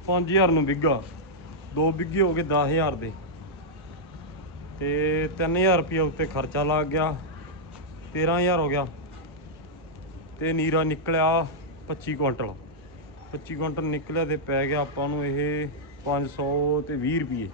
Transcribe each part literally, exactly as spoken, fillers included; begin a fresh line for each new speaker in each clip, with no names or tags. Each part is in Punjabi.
ਪੰਜ ਹਜ਼ਾਰ ਨੂੰ ਬਿੱਗਾ, ਦੋ ਬਿੱਗੇ ਹੋ ਗਏ ਦਸ ਹਜ਼ਾਰ ਦੇ, ਤੇ ਤਿੰਨ ਹਜ਼ਾਰ ਰੁਪਇਆ ਉੱਤੇ ਖਰਚਾ ਲੱਗ ਗਿਆ, ਤੇਰਾਂ ਹਜ਼ਾਰ ਹੋ ਗਿਆ। ਤੇ ਨੀਰਾ ਨਿਕਲਿਆ ਪੱਚੀ ਕੁਇੰਟਲ, ਪੱਚੀ ਕੁਇੰਟਲ ਨਿਕਲਿਆ ਤੇ ਪੈ ਗਿਆ ਆਪਾਂ ਨੂੰ ਇਹ ਪੰਜ ਸੌ ਤੇ ਵੀਹ ਰੁਪਏ।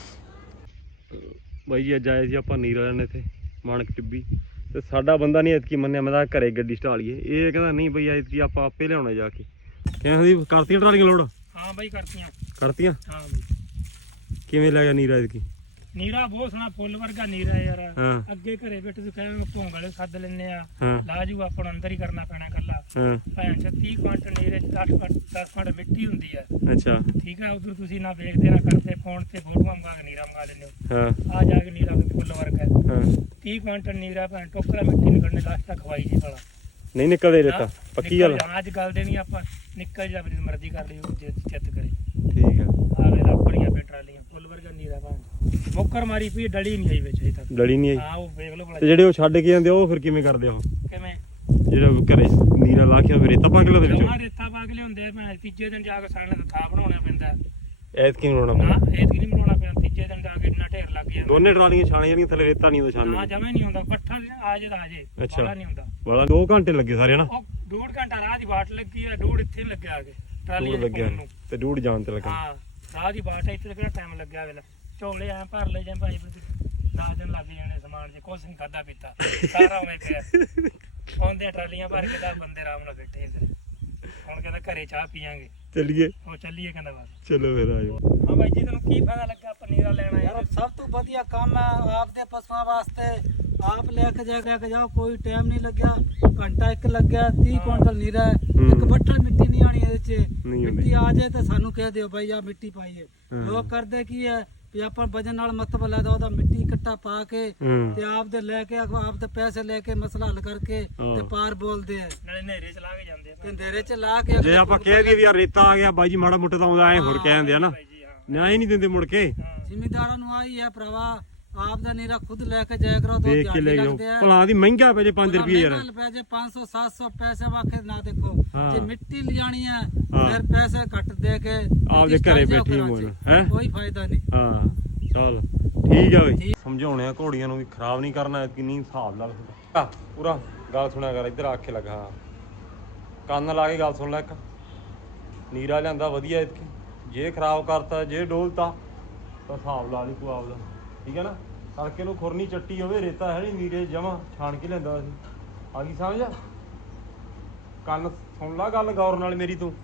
ਬਾਈ ਜੀ ਅੱਜ ਆਏ ਸੀ ਆਪਾਂ ਨੀਰਾ ਲੈਣ ਇੱਥੇ ਮਾਣਕ ਟਿੱਬੀ, ਤੇ ਸਾਡਾ ਬੰਦਾ ਨਹੀਂ ਐਤਕੀ ਮੰਨਿਆ, ਮੈਂ ਤਾਂ ਘਰੇ ਗੱਡੀ ਸਟਾਲੀਏ, ਇਹ ਕਹਿੰਦਾ ਨਹੀਂ ਬਈ ਐਤਕੀ ਆਪਾਂ ਆਪੇ ਲਿਆਉਣਾ ਜਾ ਕੇ। ਕਹਿੰਦੀ ਕਰਤੀਆਂ ਟਰਾਲੀਆਂ ਲੋਡ?
ਹਾਂ ਬਾਈ ਕਰਤੀਆਂ
ਕਰਤੀਆਂ।
ਹਾਂ ਬਾਈ
ਕਿਵੇਂ ਲੈ ਗਿਆ ਨੀਰਾ ਐਤਕੀ?
ਨੀਰਾ ਬਹੁਤ ਸੋਹਣਾ ਫੁੱਲ ਵਰਗਾ ਨੀਰਾ ਯਾਰ।
ਹਾਂ
ਅੱਗੇ ਘਰੇ ਬੈਠੇ ਤੂੰ ਕਹਿੰਦਾ ਭੋਂਗਲੇ ਸੱਦ ਲੈਨੇ ਆ,
ਹਾਂ
ਲਾਜੂ ਆਪਾਂ ਨੂੰ ਅੰਦਰ ਹੀ ਕਰਨਾ ਪੈਣਾ ਕੱਲਾ।
ਹਾਂ
ਭੈਣ ਚ ਤੀਹ ਕੁਇੰਟਲ ਨੀਰੇ ਚ ਦਸ ਦਸ ਕੁਇੰਟਲ ਮਿੱਟੀ ਹੁੰਦੀ ਆ।
ਅੱਛਾ
ਠੀਕ ਆ, ਉਧਰ ਤੁਸੀਂ ਨਾ ਵੇਖਦੇ ਨਾ ਕਰਦੇ, ਫੋਨ ਤੇ ਫੋਟੋਆਂ ਮੰਗਾ ਕੇ ਨੀਰਾ ਮੰਗਾ ਲੈਂਦੇ ਹੋ।
ਹਾਂ
ਆ ਜਾ ਕੇ ਨੀਰਾ ਫੁੱਲ ਵਰਗਾ
ਹਾਂ
ਤੀਹ ਕੁਇੰਟਲ ਨੀਰਾ ਭੈਣ ਟੋਕਰਾ ਮਿੱਟੀ ਨਿਕਲਣੇ ਲਾਸਟ ਤੱਕ ਖਵਾਈ ਜੀ ਭਲਾ
ਨਹੀਂ ਨਿਕਲਦੇ ਰੇਤਾ, ਪੱਕੀ ਗੱਲ।
ਅੱਜ ਗੱਲ ਦੇ ਨਹੀਂ ਆਪਾਂ ਨਿਕਲ ਜਾ ਜਿੰਨੀ ਮਰਜ਼ੀ ਕਰ ਲਈ ਜੇ ਚਿੱਤ ਕਰੇ।
ਠੀਕ ਆ
ਆ ਵੇ ਰੱਬੜੀਆਂ ਪੇ ਟਰਾਲੀਆਂ ਫੁੱਲ ਵਰਗਾ ਨੀਰਾ ਭੈਣ ਮੁੱਕਰ ਮਾਰੀ ਪਈ, ਡਲੀ ਨਹੀਂ ਆਈ ਵਿੱਚ ਅਜੇ ਤੱਕ।
ਡਲੀ ਨਹੀਂ ਆਈ?
ਹਾਂ ਉਹ ਵੇਖ ਲਓ ਭਲਾ।
ਤੇ ਜਿਹੜੇ ਉਹ ਛੱਡ ਕੇ ਜਾਂਦੇ ਉਹ ਫਿਰ ਕਿਵੇਂ ਕਰਦੇ ਉਹ?
ਕਿਵੇਂ?
ਜਿਹੜਾ ਘਰੇ ਨੀਰਾ ਲਾ ਕੇ ਫਿਰ ਰੇਤਾ ਪਾ ਕੇ ਲਿਆਉਂਦੇ ਵਿੱਚੋਂ?
ਜਮਾ ਰੇਤਾ ਪਾ ਕੇ ਲਿਆਉਂਦੇ ਮੈਂ ਤੀਜੇ ਦਿਨ ਜਾ ਕੇ ਸਾਲੇ ਦਾ ਥਾਪ ਬਣਾਉਣਾ ਪੈਂਦਾ।
ਐਤਕੀ ਨਹੀਂ ਬਣਾਉਣਾ
ਨਾ
ਪੈਂਦਾ?
ਐਤਕੀ ਨਹੀਂ ਬਣਾਉਣਾ ਪੈਂਦਾ, ਤੀਜੇ ਦਿਨ ਜਾ ਕੇ ਇੰਨਾ ਢੇਰ ਲੱਗ ਜਾਂਦਾ।
ਦੋਨੇ ਟਰਾਲੀਆਂ ਛਾਣੇ ਜਾਣੀਆਂ ਥੱਲੇ, ਰੇਤਾ ਨਹੀਂ ਹੁੰਦਾ ਛਾਣੇ?
ਹਾਂ ਜਮਾ ਨਹੀਂ ਹੁੰਦਾ, ਪੱਠਾ ਆ ਜੇ ਤਾਂ ਆ ਜੇ,
ਅੱਛਾ
ਬਾਲਾ ਨਹੀਂ ਹੁੰਦਾ।
ਬੜਾ ਦੋ ਘੰਟੇ ਲੱਗੇ ਸਾਰੇ ਨਾ?
ਉਹ ਡੂਢ ਘੰਟਾ ਰਾਹ ਦੀ ਬਾਟ ਲੱਗੀ ਆ, ਡੂਢ ਇੱਥੇ ਲੱਗਿਆ ਆ ਕੇ ਟਰਾਲੀ
ਡੂੜ ਲੱਗਿਆ ਤੇ ਡੂੜ ਜਾਣ ਤੇ ਲੱਗਾ।
ਹਾਂ ਰਾਹ ਦੀ ਬਾਟ ਇੱਥੇ ਕਿਹੜਾ ਟਾਈਮ ਲੱਗਿਆ ਵੇਲਾ, ਝੋਲੇ ਐ ਭਰ ਲੈ ਜਾਂ ਭਾਈ ਦਸ ਦਿਨ ਲੱਗ ਜਾਣੇ ਸਮਾਨ ਜੇ ਕੁਛ ਨਹੀਂ ਖਾਦਾ ਪੀਤਾ ਸਾਰਾ ਉਵੇਂ ਪਿਆ। ਆਉਂਦੇ ਟਰਾਲੀਆਂ ਭਰ ਕੇ ਦਸ ਬੰਦੇ ਆਰਾਮ ਨਾਲ ਬੈਠੇ ਇੱਧਰ। ਹੁਣ ਕਹਿੰਦਾ ਘਰੇ ਚਾਹ ਪੀਆਂਗੇ,
ਚੱਲੀਏ?
ਉਹ ਚੱਲੀਏ ਕਹਿੰਦਾ ਬਸ।
ਚਲੋ ਫਿਰ ਆਜੋ।
ਹਾਂ ਬਾਈ ਜੀ ਤੈਨੂੰ ਕੀ ਫਾਇਦਾ ਲੱਗਾ ਪਨੀਰਾ ਲੈਣਾ
ਯਾਰ? ਸਭ ਤੋਂ ਵਧੀਆ ਕੰਮ ਹੈ ਆਪਦੇ ਪਸ਼ੂਆਂ ਵਾਸਤੇ, ਆਪ ਲੈ ਕੇ ਜਾ ਲੈ ਕੇ ਜਾਓ, ਕੋਈ ਟਾਈਮ ਨਹੀਂ ਲੱਗਿਆ, ਘੰਟਾ ਇੱਕ ਲੱਗਿਆ। ਤੀਹ ਕੁਇੰਟਲ ਨੀਰਾ ਹੈ, ਇੱਕ ਬੱਠਲ ਮਿੱਟੀ ਨਹੀਂ ਆਣੀ ਇਹਦੇ ਚ। ਮਿੱਟੀ ਆ ਜਾਏ ਤਾਂ ਸਾਨੂੰ ਕਹਿ ਦਿਓ ਬਾਈ ਆ ਮਿੱਟੀ ਪਾਈਏ। ਲੋਕ ਕਰਦੇ ਕੀ ਹੈ ਵੀ ਆਪਾਂ ਵਜਨ ਨਾਲ ਮਤਲਬ ਲੈਦਾ, ਉਹਦਾ ਮਿੱਟੀ ਇਕੱਠਾ ਪਾ ਕੇ ਤੇ ਆਪਦੇ ਲੈ ਕੇ ਆਪਦੇ ਪੈਸੇ ਲੈ ਕੇ ਮਸਲਾ ਹੱਲ ਕਰਕੇ ਤੇ ਪਾਰ ਬੋਲਦੇ ਆ,
ਨਾਲੇ ਨੇਰੇ ਚ ਲਾ ਕੇ ਜਾਂਦੇ ਆ।
ਤੇ ਅੰਧੇਰੇ ਚ ਲਾ ਕੇ
ਜੇ ਆਪਾਂ ਕਹਿ ਦਈਏ ਵੀ ਯਾਰ ਰੇਤਾ ਆ ਗਿਆ ਬਾਈ ਜੀ ਮਾੜਾ ਮੋਟਾ ਤਾਂ ਆਉਂਦਾ ਐ ਹੋਰ ਕਹਿ ਦਿੰਦੇ ਆ ਨਾ, ਨਾ ਹੀ ਨਹੀਂ ਦਿੰਦੇ ਮੁੜ ਕੇ।
ਜ਼ਿਮੀਦਾਰਾਂ ਨੂੰ ਆਈ ਹੈ ਭਰਾਵਾ, ਆਪ ਦਾ ਨੀਰਾ ਖੁਦ ਲੈ ਕੇ ਜਾਇਆ ਕਰੋ,
ਦੇਖ ਕੇ ਲੈ ਜਾਓ। ਭਲਾ ਦੀ ਮਹਿੰਗਾ ਪੈ ਜੇ ਪੰਜ ਰੁਪਏ ਯਾਰ,
ਪੈ ਜੇ ਪੰਜ ਸੌ ਸੱਤ ਸੌ ਪੈਸੇ ਵਾਖੇ ਨਾ ਦੇਖੋ। ਜੇ ਮਿੱਟੀ ਲਿਜਾਣੀ ਹੈ ਫਿਰ ਪੈਸੇ ਘੱਟ ਦੇ ਕੇ
ਆਪਦੇ ਘਰੇ ਬੈਠੀ ਮੋਨ ਹੈ,
ਕੋਈ ਫਾਇਦਾ ਨਹੀਂ।
ਹਾਂ ਚੱਲ ਠੀਕ ਆ ਬਈ, ਸਮਝਾਉਣੇ ਆ ਘੋੜੀਆਂ ਨੂੰ ਵੀ ਖਰਾਬ ਨਹੀਂ ਕਰਨਾ, ਕਿੰਨੀ ਹਿਸਾਬ ਨਾਲ ਪੂਰਾ। ਗੱਲ ਸੁਣਿਆ ਕਰ, ਇੱਧਰ ਆਖੇ ਲੱਗਾ ਕੰਨ ਲਾ ਕੇ ਗੱਲ ਸੁਣ ਲੈ। ਇੱਕ ਨੀਰਾ ਲਿਆਂਦਾ ਵਧੀਆ ਇਤਕੀ, ਜੇ ਖਰਾਬ ਕਰਤਾ ਜੇ ਡੋਲਤਾ ਤਾਂ ਹਿਸਾਬ ਲਾ ਲਈ ਤੂੰ ਆਪਦਾ, ਠੀਕ ਹੈ ਨਾ। ਤੜਕੇ ਨੂੰ ਖੁਰਨੀ ਚੱਟੀ ਹੋਵੇ, ਰੇਤਾ ਹੈ ਨਹੀਂ ਨੀਰੇ ਜਮਾ ਛਾਣ ਕੇ ਲਿਆਂਦਾ ਅਸੀਂ। ਆ ਗਈ ਸਮਝ? ਕੰਨ ਸੁਣ ਲਾ ਗੱਲ ਗੌਰ ਨਾਲ ਮੇਰੀ ਤੂੰ।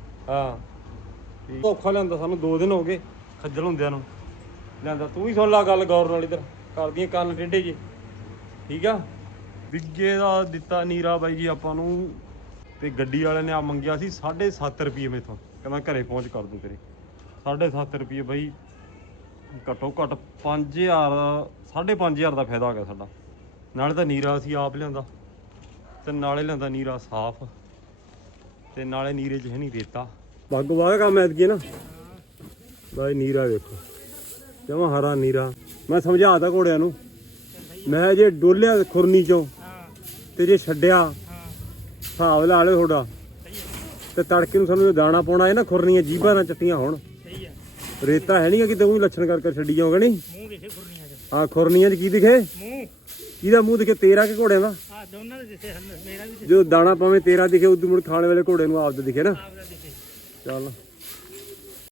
ਹਾਂ ਔਖਾ ਲਿਆਂਦਾ ਸਾਨੂੰ, ਦੋ ਦਿਨ ਹੋ ਗਏ ਖੱਜਲ ਹੁੰਦਿਆਂ ਨੂੰ ਲਿਆਂਦਾ। ਤੂੰ ਵੀ ਸੁਣ ਲਾ ਗੱਲ ਗੌਰ ਨਾਲ, ਇੱਧਰ ਕਰਦੀਆਂ ਕੰਨ ਟੇਢੇ ਜੇ, ਠੀਕ ਆ। ਬਿੱਗੇ ਦਾ ਦਿੱਤਾ ਨੀਰਾ ਬਾਈ ਜੀ ਆਪਾਂ ਨੂੰ, ਤੇ ਗੱਡੀ ਵਾਲੇ ਨੇ ਆ ਮੰਗਿਆ ਸੀ ਸਾਢੇ ਸੱਤ ਰੁਪਏ ਮੇਥੋਂ, ਕਹਿੰਦਾ ਘਰੇ ਪਹੁੰਚ ਕਰ ਦੂੰ ਤੇਰੇ। ਸਾਢੇ ਸੱਤ ਰੁਪਏ ਬਾਈ ਘੱਟੋ ਘੱਟ ਪੰਜ ਹਜ਼ਾਰ ਸਾਢੇ ਪੰਜ ਹਜ਼ਾਰ ਦਾ ਫਾਇਦਾ ਹੋ ਗਿਆ ਸਾਡਾ। ਨਾਲੇ ਤਾਂ ਨੀਰਾ ਅਸੀਂ ਆਪ ਲਿਆਂਦਾ, ਤੇ ਨਾਲੇ ਲਿਆਂਦਾ ਨੀਰਾ ਸਾਫ਼, ਤੇ ਨਾਲੇ ਨੀਰੇ 'ਚ ਹੈ ਨਹੀਂ ਰੇਤਾ। ਬਾਗੋ ਬਾਗ ਕੰਮ ਐਤਕੀ ਨਾ ਬਾਈ, ਨੀਰਾ ਵੇਖੋ ਜਮਾਂ ਹਰਾ ਨੀਰਾ। ਮੈਂ ਸਮਝਾਤਾ ਘੋੜਿਆਂ ਨੂੰ, ਮੈਂ ਜੇ ਡੋਲਿਆ ਖੁਰਨੀ ਚੋਂ ਤੇ ਜੇ ਛੱਡਿਆ ਹਿਸਾਬ ਲਾ ਲਿਓ ਤੁਹਾਡਾ, ਤੇ ਤੜਕੇ ਨੂੰ ਸਾਨੂੰ ਦਾਣਾ ਪਾਉਣਾ ਹੈ ਨਾ, ਖੁਰਨੀਆਂ ਜੀਭਾਂ ਨਾਲ ਚੱਟੀਆਂ ਹੋਣ। ਰੇਤਾ ਹੈ ਨਹੀਂ ਕਿਤੇ ਉਹ ਲੱਛਣ ਕਰਕੇ ਛੱਡੀ ਜਾਓਗੇ ਨਹੀਂ।
ਮੂੰਹ ਦਿਖੇ ਖੁਰਨੀਆਂ ਚ,
ਹਾਂ ਖੁਰਨੀਆਂ 'ਚ ਕੀ ਦਿਖੇ?
ਮੂੰਹ।
ਕਿਹਦਾ ਮੂੰਹ ਦਿਖੇ? ਤੇਰਾ ਕਿ ਘੋੜਿਆਂ ਦਾ?
ਹਾਂ ਦੋਨਾਂ ਦੇ ਦਿਖੇ, ਮੇਰਾ ਵੀ
ਜੋ ਦਾਣਾ ਪਾਵੇਂ ਤੇਰਾ ਦਿਖੇ, ਉਦੋਂ ਮੁੜ ਖਾਣੇ ਵਾਲੇ ਘੋੜੇ ਨੂੰ ਆਪਦਾ ਦਿਖੇ ਨਾ।
ਆਪਦਾ ਦਿਖੇ।
ਚੱਲ